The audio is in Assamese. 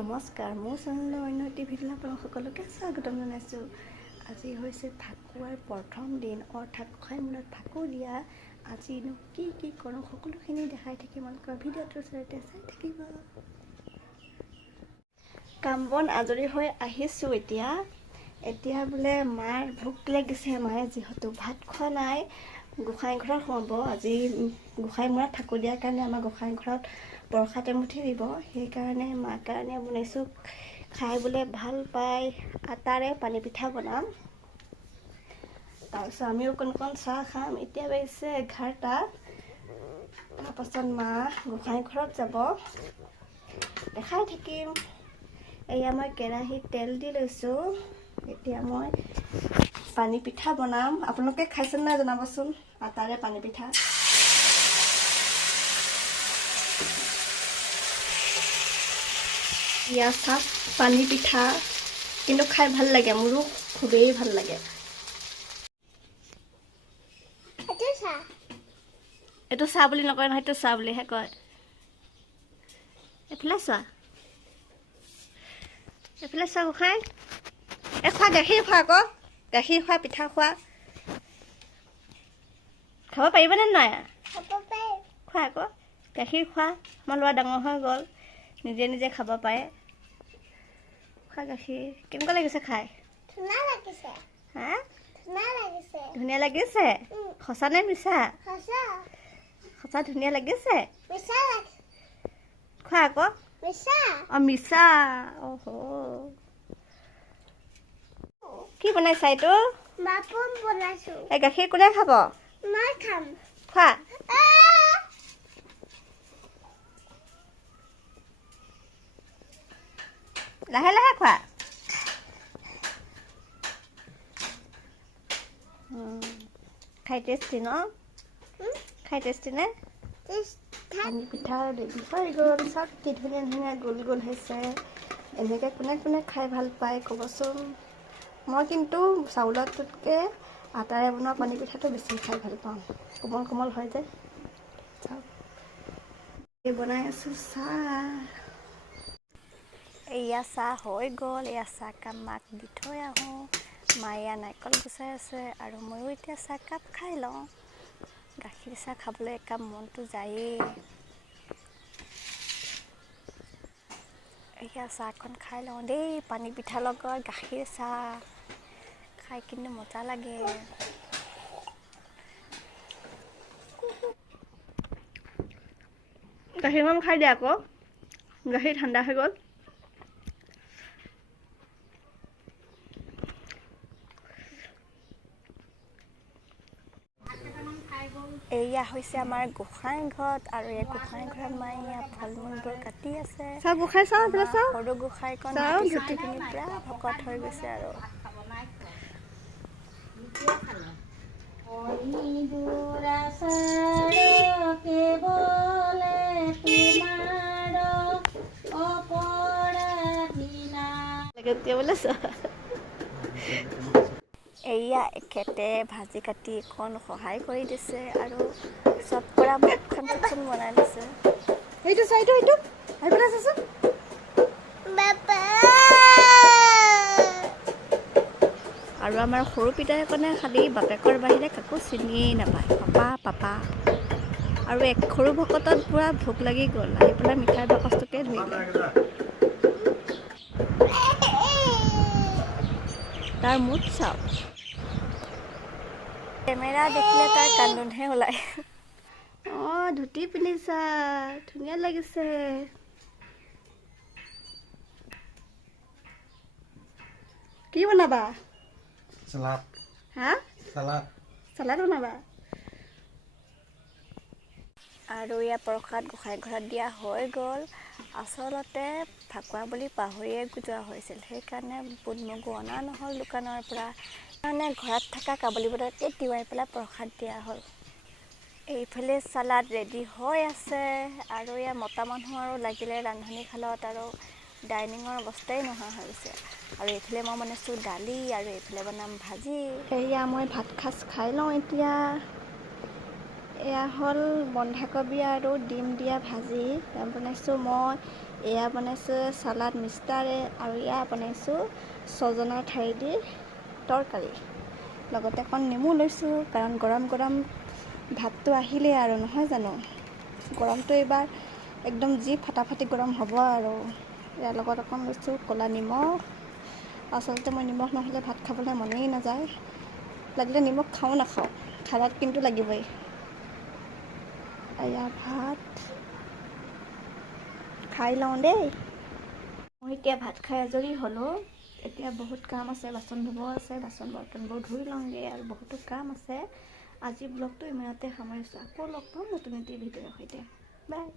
নমস্কাৰ, মোৰ চেনেলৰ অন্য এটি ভিডিঅ'লৈ আপোনালোক সকলোকে স্বাগতম জনাইছোঁ। আজি হৈছে ফাকুৱাৰ প্ৰথম দিন, অৰ্থাৎ গোঁসাই মূৰত ফাকু দিয়া। আজিনো কি কৰোঁ সকলোখিনি দেখাই থাকিম, আপোনালোকৰ ভিডিঅ'টোৰ জৰিয়তে চাই থাকিব। কাম বন আজৰি হৈ আহিছোঁ এতিয়া বোলে মাৰ ভোক লাগিছে। মায়ে যিহেতু ভাত খোৱা নাই, গোঁসাই ঘৰত সোমাব। আজি গোঁসাই মূৰত ফাকু দিয়াৰ কাৰণে আমাৰ গোঁসাই ঘৰত প্ৰসাদ এমুঠি দিব। সেইকাৰণে মাৰ কাৰণে বনাইছোঁ। খাই বোলে ভাল পায়। আটাৰে পানী পিঠা বনাম, তাৰপিছত আমিও অকণ চাহ খাম। এতিয়া বাজিছে 11টা। তাৰপাছত মা গোঁসাই ঘৰত যাব, দেখাই থাকিম। এয়া মই কেৰাহীত তেল দি লৈছোঁ। এতিয়া মই পানী পিঠা বনাম। আপোনালোকে খাইছেনে নাই জনাবচোন, আটাৰে পানী পিঠা। এয়া চাহ পানী পিঠা, কিন্তু খাই ভাল লাগে, মোৰো খুবেই ভাল লাগে। এইটো চাহ বুলি নকয় নহয়, এইটো চাহ বুলিহে কয়। এইফালে চোৱা, এইফালে চোৱা গোঁসাই। খোৱা গাখীৰ খোৱা আকৌ, গাখীৰ খোৱা, পিঠা খোৱা। খাব পাৰিবনে নাই? খোৱা আকৌ, গাখীৰ খোৱা। আমাৰ ল'ৰা ডাঙৰ হৈ গ'ল, নিজে খাব পাৰে। খোৱা গাখীৰ। কেনেকুৱা লাগিছে খাই? হা, ধুনীয়া লাগিছে। সঁচা নে মিছা? সঁচা ধুনীয়া লাগিছে। খোৱা আকৌ। মিছা। কি বনাইছা এইটো? এই গাখীৰ কোনে খাব? খোৱা। লাহে লাহে খোৱা। খাই টেষ্টি ন? খাই টেষ্টি নে? পানী পিঠা ৰেডি হৈ গ'ল। চাওক কি ধুনীয়া গোল হৈছে। এনেকৈ কোনে খাই ভাল পায় ক'বচোন। মই কিন্তু চাউলতকৈ আটাৰে বনোৱা পানী পিঠাটো বেছি খাই ভাল পাওঁ। কোমল হয় যে। চাওক, বনাই আছোঁ চাহ। এয়া চাহ হৈ গ'ল। এয়া চাহকাপ মাক দি থৈ আহোঁ। মায়ে নাৰিকল গুচাই আছে আৰু ময়ো এতিয়া চাহকাপ খাই লওঁ। গাখীৰ চাহ খাবলৈ একাপ মনটো যায়েই। এয়া চাহকণ খাই লওঁ দেই, পানী পিঠাৰ লগত গাখীৰ চাহ খাই কিন্তু মজা লাগে। গাখীৰকণ খাই দিয়া আকৌ, গাখীৰ ঠাণ্ডা হৈ গ'ল। এয়া হৈছে আমাৰ গোঁসাই ঘৰত, আৰু এই গোঁসাই ঘৰত মায়ে ইয়াত ফল মূলবোৰ কাটি আছে। সৰু গোঁসাইকণ চুটি পিনি পুৰা ভকত হৈ গৈছে আৰু। এয়া এখেতে ভাজি কাটি অকণ সহায় কৰি দিছে আৰু চব পৰা মুখখন বনাই দিছে। আৰু আমাৰ সৰু পিতাইকনে খালি বাপেকৰ বাহিৰে কাকো চিনিয়েই নাপায়। পাপা আৰু সৰু ভকতত পুৰা ভোক লাগি গ'ল, আহি পেলাই মিঠাই বাকচটোকে ধৰিলে। তাৰ মুড চাওক, কেমেৰা দেখিলে তাৰ কান্দোনহে ওলায়। ধুতি পিন্ধিছা, ধুনীয়া লাগিছে। কি বনাবা? চালাড বনাবা। আৰু ইয়াৰ প্ৰসাদ গোঁসাই ঘৰত দিয়া হৈ গ'ল। আচলতে ফাকুৱা বুলি পাহৰিয়ে যোৱা হৈছিল, সেইকাৰণে বুট মগু অনা নহ'ল দোকানৰ পৰা। সেইকাৰণে ঘৰত থকা কাবুলী বুটকে তিয়াই পেলাই প্ৰসাদ দিয়া হ'ল। এইফালে চালাড ৰেডি হৈ আছে, আৰু ইয়াৰ মতা মানুহ আৰু লাগিলে ৰান্ধনীশালত, আৰু ডাইনিঙৰ অৱস্থাই নোহোৱা হৈ গৈছে। আৰু এইফালে মই বনাইছোঁ দালি, আৰু এইফালে বনাম ভাজি। এয়া মই ভাত সাজ খাই লওঁ এতিয়া। এয়া হ'ল বন্ধাকবি আৰু ডিম দিয়া ভাজি বনাইছোঁ মই। এয়া বনাইছোঁ চালাড মিক্সটাৰে আৰু এয়া বনাইছোঁ ছজনাৰ ঠাৰি দি তৰকাৰী। লগতে অকণ নেমু লৈছোঁ, কাৰণ গৰম গৰম ভাতটো আহিলেই আৰু নহয় জানো। গৰমটো এইবাৰ একদম যি ফাটাফাটি গৰম হ'ব আৰু। ইয়াৰ লগত অকণ লৈছোঁ ক'লা নিমখ। আচলতে মই নিমখ নহ'লে ভাত খাবলৈ মনেই নাযায়, লাগিলে নিমখ খাওঁ নাখাওঁ, খানাত কিন্তু লাগিবই। এয়া ভাত খাই লওঁ দেই। মই এতিয়া ভাত খাই আজৰি হ'লোঁ। এতিয়া বহুত কাম আছে, বাচন ধুব আছে, বাচন বৰ্তনবোৰ ধুই লওঁগৈ আৰু বহুতো কাম আছে। আজি ব্লগটো ইমানতে সামৰিছোঁ। আকৌ লগ পাম নতুন এটি ভিডিঅ'ৰ সৈতে। বাই।